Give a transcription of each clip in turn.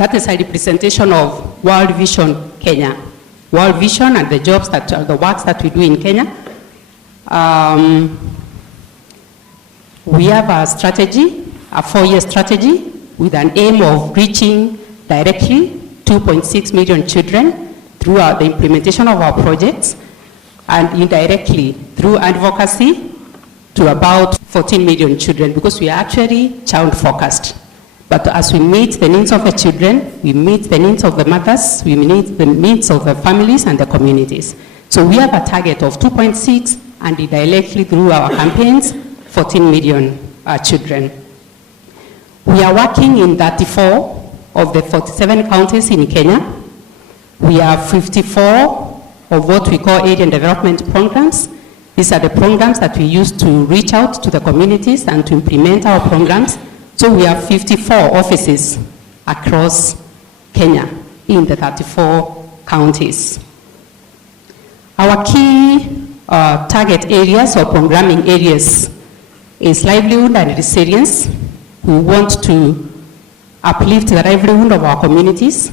That is a representation of World Vision Kenya. World Vision and the jobs that are the works that we do in Kenya. We have a strategy, a 4-year strategy with an aim of reaching directly 2.6 million children through the implementation of our projects, and indirectly through advocacy to about 14 million children, because we are actually child focused. But as we meet the needs of the children, we meet the needs of the mothers, we meet the needs of the families and the communities. So we have a target of 2.6, and indirectly through our campaigns, 14 million children. We are working in 34 of the 47 counties in Kenya. We have 54 of what we call aid and development programs. These are the programs that we use to reach out to the communities and to implement our programs. So we have 54 offices across Kenya in the 34 counties. Our key target areas or programming areas is livelihood and resilience. We want to uplift the livelihood of our communities,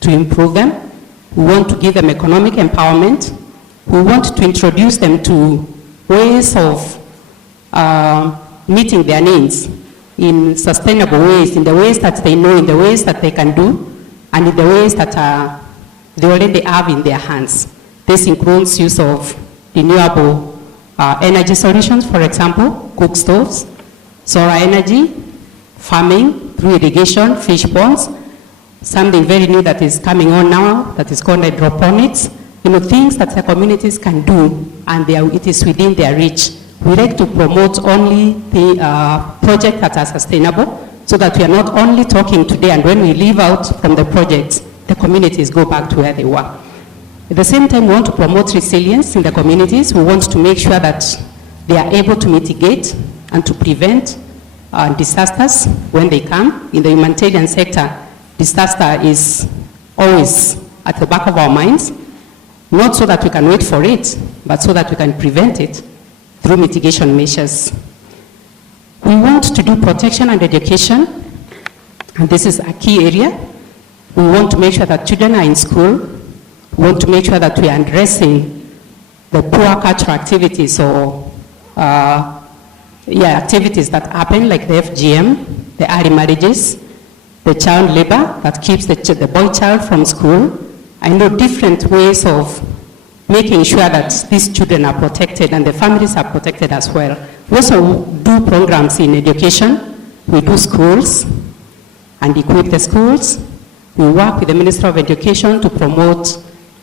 to improve them. We want to give them economic empowerment. We want to introduce them to ways of meeting their needs in sustainable ways, in the ways that they know, in the ways that they can do, and in the ways that they already have in their hands. This includes use of renewable energy solutions, for example, cook stoves, solar energy, farming through irrigation, fish ponds, something very new that is coming on now that is called hydroponics. You know, things that the communities can do, and it is within their reach. We like to promote only the projects that are sustainable, so that we are not only talking today, and when we leave out from the projects, the communities go back to where they were. At the same time, we want to promote resilience in the communities. We want to make sure that they are able to mitigate and to prevent disasters when they come. In the humanitarian sector, disaster is always at the back of our minds, not so that we can wait for it, but so that we can prevent it through mitigation measures. We want to do protection and education, and this is a key area. We want to make sure that children are in school. We want to make sure that we are addressing the poor cultural activities or activities that happen, like the FGM, the early marriages, the child labor that keeps the boy child from school. I know different ways of making sure that these children are protected and the families are protected as well. We also do programs in education. We do schools and equip the schools. We work with the Ministry of Education to promote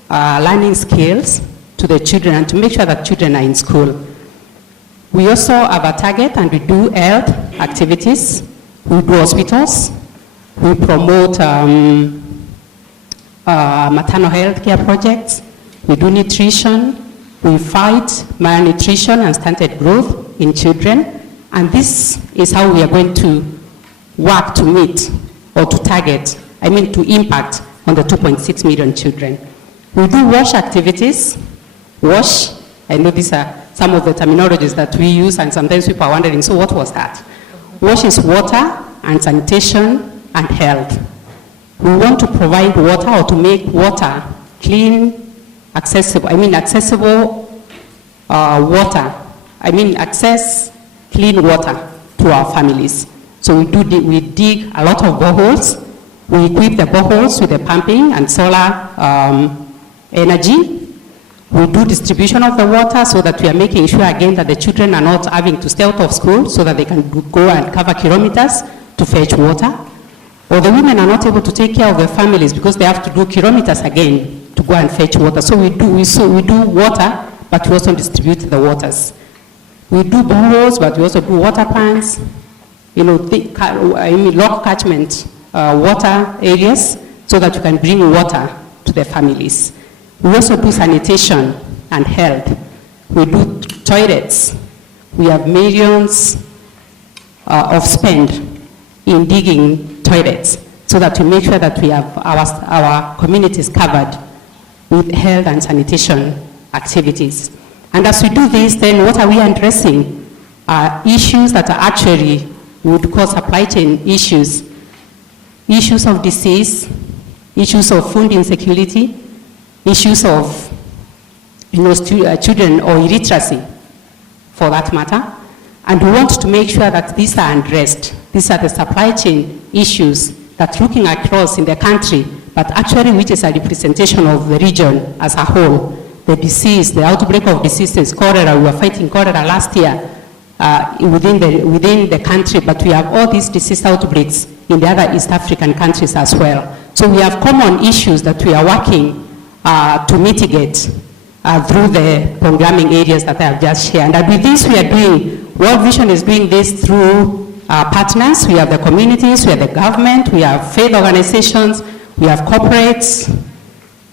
learning skills to the children and to make sure that children are in school. We also have a target, and we do health activities. We do hospitals. We promote maternal health care projects. We do nutrition. We fight malnutrition and stunted growth in children. And this is how we are going to work to meet or to target, to impact on the 2.6 million children. We do WASH activities. WASH, I know these are some of the terminologies that we use, and sometimes people are wondering, so what was that? WASH is water and sanitation and health. We want to provide water, or to make water clean, accessible, accessible water. Access clean water to our families. So we dig a lot of boreholes. We equip the boreholes with the pumping and solar energy. We do distribution of the water so that we are making sure again that the children are not having to stay out of school so that they can go and cover kilometers to fetch water. Or the women are not able to take care of their families because they have to do kilometers again to go and fetch water. So we do water, but we also distribute the waters. We do boreholes, but we also do water plants, low catchment water areas so that you can bring water to the families. We also do sanitation and health. We do toilets. We have millions of spend in digging toilets so that we make sure that we have our communities covered with health and sanitation activities. And as we do this, then what are we addressing? Issues that are actually would cause supply chain issues issues of disease, issues of food insecurity, issues of children or illiteracy, for that matter. And we want to make sure that these are addressed. These are the supply chain issues that looking across in the country, but actually which is a representation of the region as a whole. The disease, the outbreak of diseases, cholera, we were fighting cholera last year within the country, but we have all these disease outbreaks in the other East African countries as well. So we have common issues that we are working to mitigate through the programming areas that I have just shared. And with this we are doing, World Vision is doing this through partners. We have the communities, we have the government, we have faith organizations, we have corporates,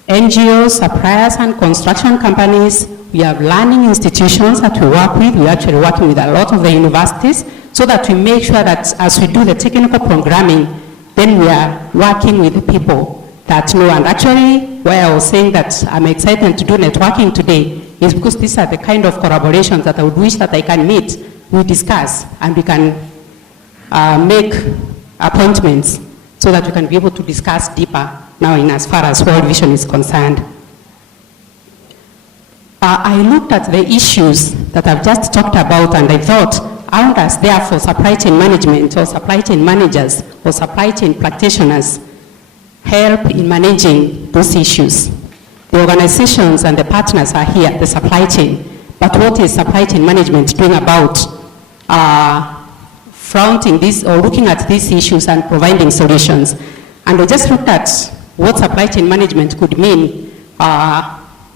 NGOs, suppliers and construction companies. We have learning institutions that we work with. We're actually working with a lot of the universities so that we make sure that as we do the technical programming, then we are working with the people that know. And actually, why I was saying that I'm excited to do networking today is because these are the kind of collaborations that I would wish that I can meet, we discuss, and we can make appointments so that we can be able to discuss deeper now in as far as World Vision is concerned. I looked at the issues that I've just talked about, and I thought, aren't us therefore supply chain management or supply chain managers or supply chain practitioners help in managing those issues? The organizations and the partners are here, the supply chain, but what is supply chain management doing about fronting this or looking at these issues and providing solutions? And I just looked at what supply chain management could mean,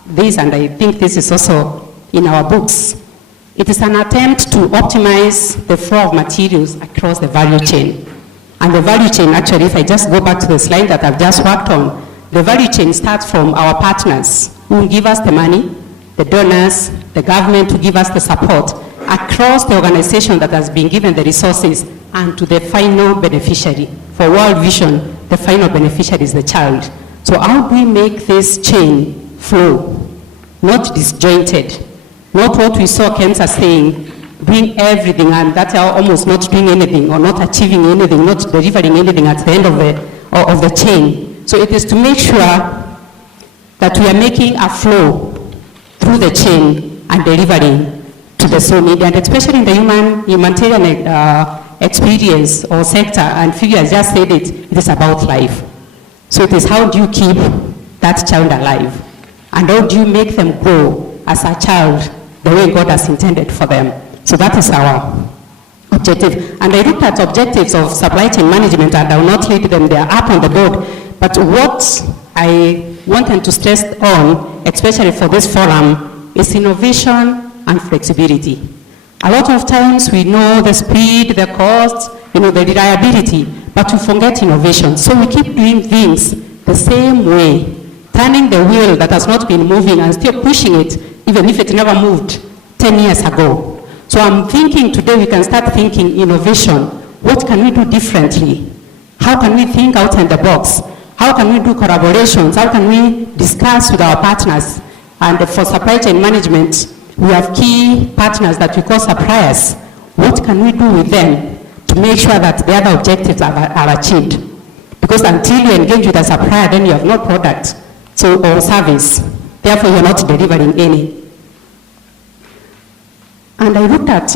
this, and I think this is also in our books. It is an attempt to optimize the flow of materials across the value chain. And the value chain, actually, if I just go back to the slide that I've just worked on, the value chain starts from our partners who give us the money, the donors, the government who give us the support, across the organization that has been given the resources, and to the final beneficiary. For World Vision, the final beneficiary is the child. So how do we make this chain flow, not disjointed, not what we saw Kenza saying, doing everything and that are almost not doing anything or not achieving anything, not delivering anything at the end of the chain. So it is to make sure that we are making a flow through the chain and delivering to the so needy, and especially in the humanitarian experience or sector, and Figure has just said it is about life. So it is how do you keep that child alive? And how do you make them grow as a child the way God has intended for them? So that is our objective. And I looked at objectives of supply chain management, and I will not read them, they are up on the board. But what I wanted to stress on, especially for this forum, is innovation and flexibility. A lot of times we know the speed, the cost, the reliability, but we forget innovation. So we keep doing things the same way, turning the wheel that has not been moving and still pushing it, even if it never moved 10 years ago. So I'm thinking today we can start thinking innovation. What can we do differently? How can we think outside the box? How can we do collaborations? How can we discuss with our partners? And for supply chain management, we have key partners that we call suppliers. What can we do with them to make sure that the other objectives are achieved? Because until you engage with a supplier, then you have no product or service. Therefore, you're not delivering any. And I looked at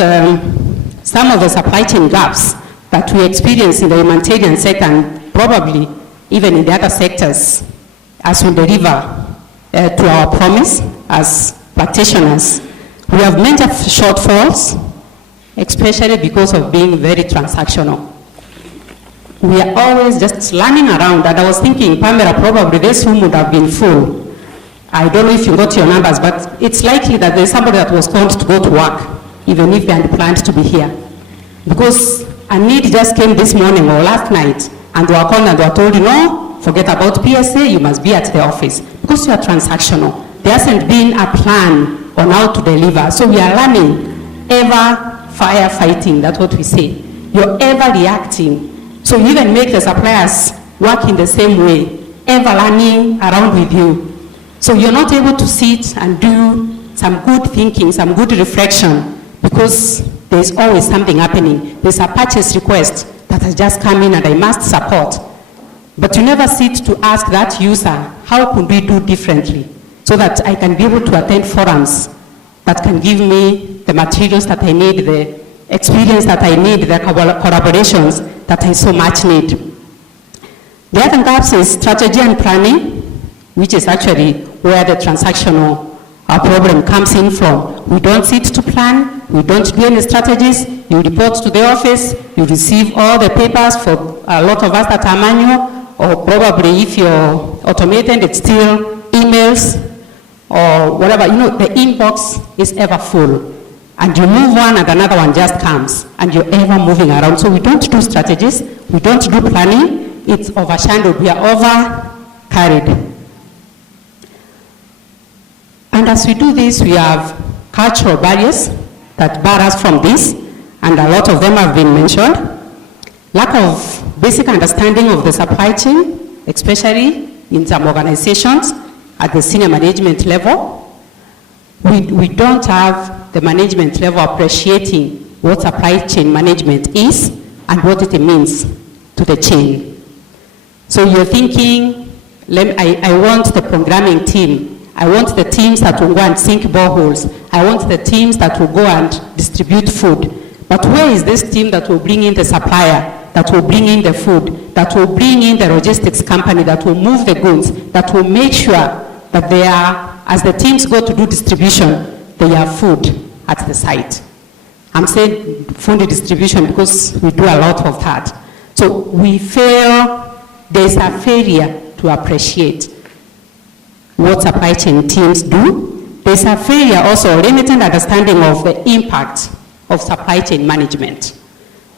some of the supply chain gaps that we experience in the humanitarian sector, and probably even in the other sectors, as we deliver to our promise as practitioners. We have major shortfalls, especially because of being very transactional. We are always just running around, and I was thinking, Pamela, probably this room would have been full. I don't know if you got your numbers, but it's likely that there's somebody that was called to go to work, even if they had planned to be here. Because a need just came this morning or last night, and they were called and they were told, no, forget about PSA, you must be at the office. Because you are transactional. There hasn't been a plan on how to deliver. So we are learning, ever firefighting, that's what we say. You're ever reacting. So you even make the suppliers work in the same way, ever learning around with you. So you're not able to sit and do some good thinking, some good reflection, because there's always something happening. There's a purchase request that has just come in and I must support. But you never sit to ask that user, how could we do differently so that I can be able to attend forums that can give me the materials that I need, the experience that I need, the collaborations that I so much need. The other gaps is strategy and planning, which is actually where the transactional problem comes in from. We don't sit to plan, we don't do any strategies, you report to the office, you receive all the papers for a lot of us that are manual, or probably if you're automated, it's still emails or whatever. You know, the inbox is ever full. And you move one and another one just comes, and you're ever moving around. So we don't do strategies, we don't do planning, it's overshadowed, we are over-carried. And as we do this, we have cultural barriers that bar us from this, and a lot of them have been mentioned. Lack of basic understanding of the supply chain, especially in some organizations at the senior management level. We don't have the management level appreciating what supply chain management is and what it means to the chain. So you're thinking, I want the programming team, I want the teams that will go and sink boreholes, I want the teams that will go and distribute food. But where is this team that will bring in the supplier, that will bring in the food, that will bring in the logistics company, that will move the goods, that will make sure that they are, as the teams go to do distribution, they have food at the site. I'm saying food distribution because we do a lot of that. So we fail, there's a failure to appreciate what supply chain teams do. There's a failure also, limited understanding of the impact of supply chain management.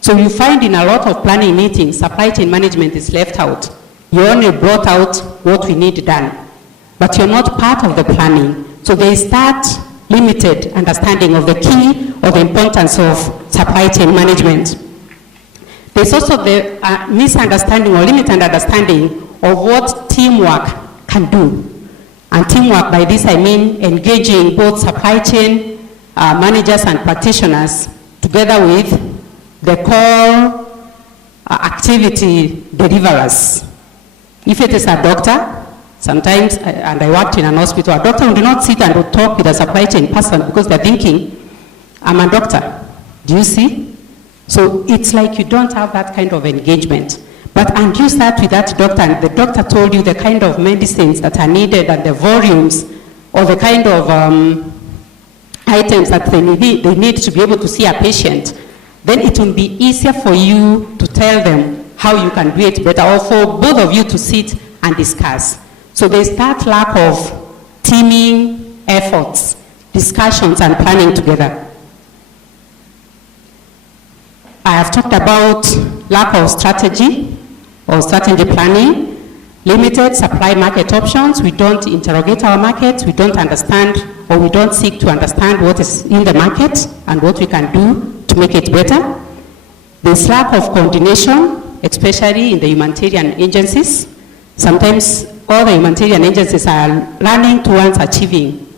So you find in a lot of planning meetings, supply chain management is left out. You only brought out what we need done, but you're not part of the planning. So there is that limited understanding of the key or the importance of supply chain management. There's also the misunderstanding or limited understanding of what teamwork can do. And teamwork, by this I mean engaging both supply chain managers and practitioners together with the core activity deliverers. If it is a doctor, sometimes, and I worked in an hospital, a doctor will not sit and will talk with a supply chain person because they're thinking, I'm a doctor. Do you see? So it's like you don't have that kind of engagement. And you start with that doctor, and the doctor told you the kind of medicines that are needed and the volumes or the kind of items that they need to be able to see a patient. Then it will be easier for you to tell them how you can do it better, or for both of you to sit and discuss. So there's that lack of teaming efforts, discussions, and planning together. I have talked about lack of strategy or strategy planning, limited supply market options. We don't interrogate our markets, we don't understand, or we don't seek to understand what is in the market and what we can do to make it better. There's lack of coordination, especially in the humanitarian agencies. Sometimes all the humanitarian agencies are running towards achieving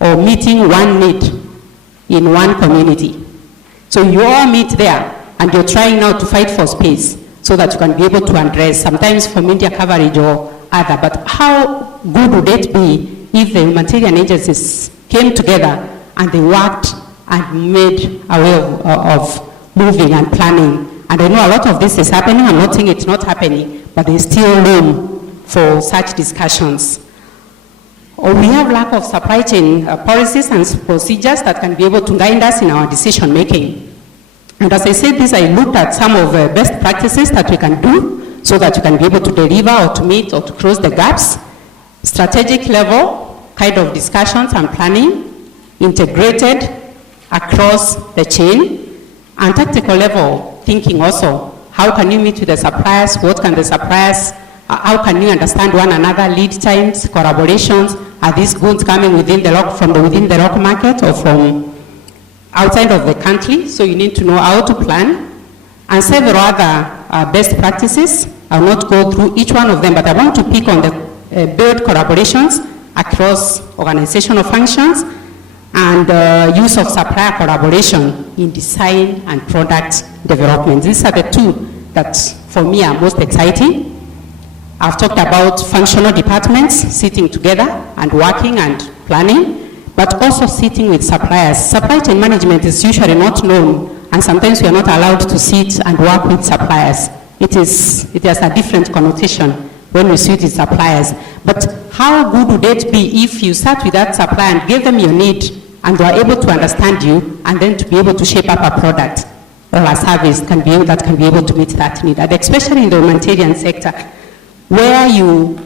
or meeting one need in one community. So you all meet there, and you're trying now to fight for space so that you can be able to address, sometimes for media coverage or other. But how good would it be if the humanitarian agencies came together and they worked and made a way of moving and planning? And I know a lot of this is happening. I'm not saying it's not happening, but there's still room for such discussions. Or we have lack of supply chain policies and procedures that can be able to guide us in our decision making. And as I said this, I looked at some of the best practices that we can do so that you can be able to deliver or to meet or to close the gaps. Strategic level kind of discussions and planning, integrated across the chain, and tactical level thinking also. How can you meet with the suppliers? What can the suppliers, how can you understand one another, lead times, collaborations? Are these goods coming within the within the local market or from outside of the country? So you need to know how to plan. And several other best practices. I will not go through each one of them, but I want to pick on the build collaborations across organizational functions and use of supplier collaboration in design and product development. These are the two that for me are most exciting. I've talked about functional departments sitting together and working and planning, but also sitting with suppliers. Supply chain management is usually not known, and sometimes we are not allowed to sit and work with suppliers. It has a different connotation when we sit with suppliers. But how good would it be if you sat with that supplier and gave them your need, and they are able to understand you, and then to be able to shape up a product or a service that can be able to meet that need, and especially in the humanitarian sector, where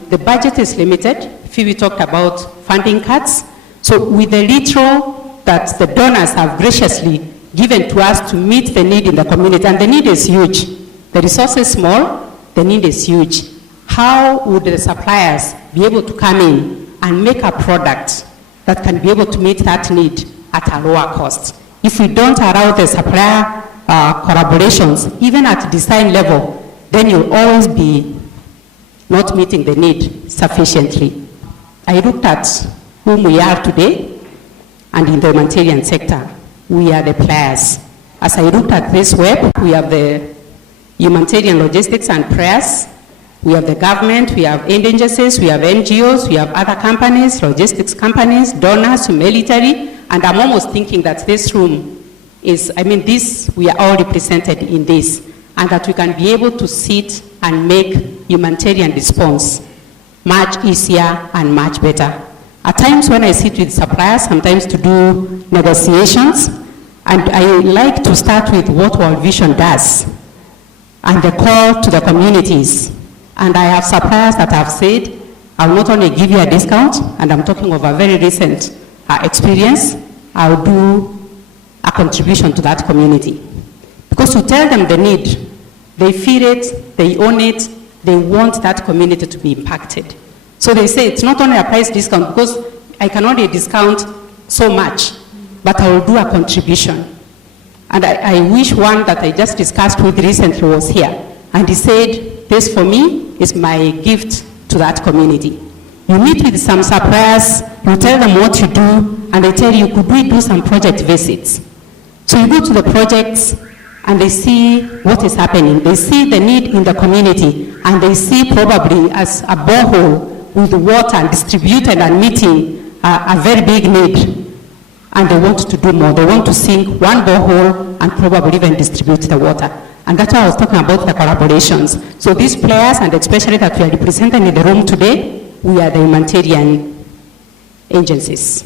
the budget is limited. Phoebe talked about funding cuts. So with the little that the donors have graciously given to us to meet the need in the community, and the need is huge. The resource is small, the need is huge. How would the suppliers be able to come in and make a product that can be able to meet that need at a lower cost? If we don't allow the supplier collaborations, even at design level, then you'll always be not meeting the need sufficiently. I looked at whom we are today, and in the humanitarian sector, we are the players. As I looked at this web, we have the humanitarian logistics and prayers, we have the government, we have aid agencies, we have NGOs, we have other companies, logistics companies, donors, military, and I'm almost thinking that this room is, we are all represented in this, and that we can be able to sit and make humanitarian response much easier and much better. At times when I sit with suppliers, sometimes to do negotiations, and I like to start with what World Vision does, and the call to the communities. And I have suppliers that have said, I'll not only give you a discount, and I'm talking of a very recent experience, I'll do a contribution to that community. Because you tell them the need, they feel it, they own it, they want that community to be impacted. So they say it's not only a price discount, because I can only discount so much, but I will do a contribution. And I wish one that I just discussed with recently was here, and he said, this for me is my gift to that community. You meet with some suppliers, you tell them what you do, and they tell you, could we do some project visits? So you go to the projects, and they see what is happening. They see the need in the community, and they see probably as a borehole with water and distributed and meeting a very big need. And they want to do more. They want to sink one borehole and probably even distribute the water. And that's why I was talking about the collaborations. So these players, and especially that we are represented in the room today, we are the humanitarian agencies.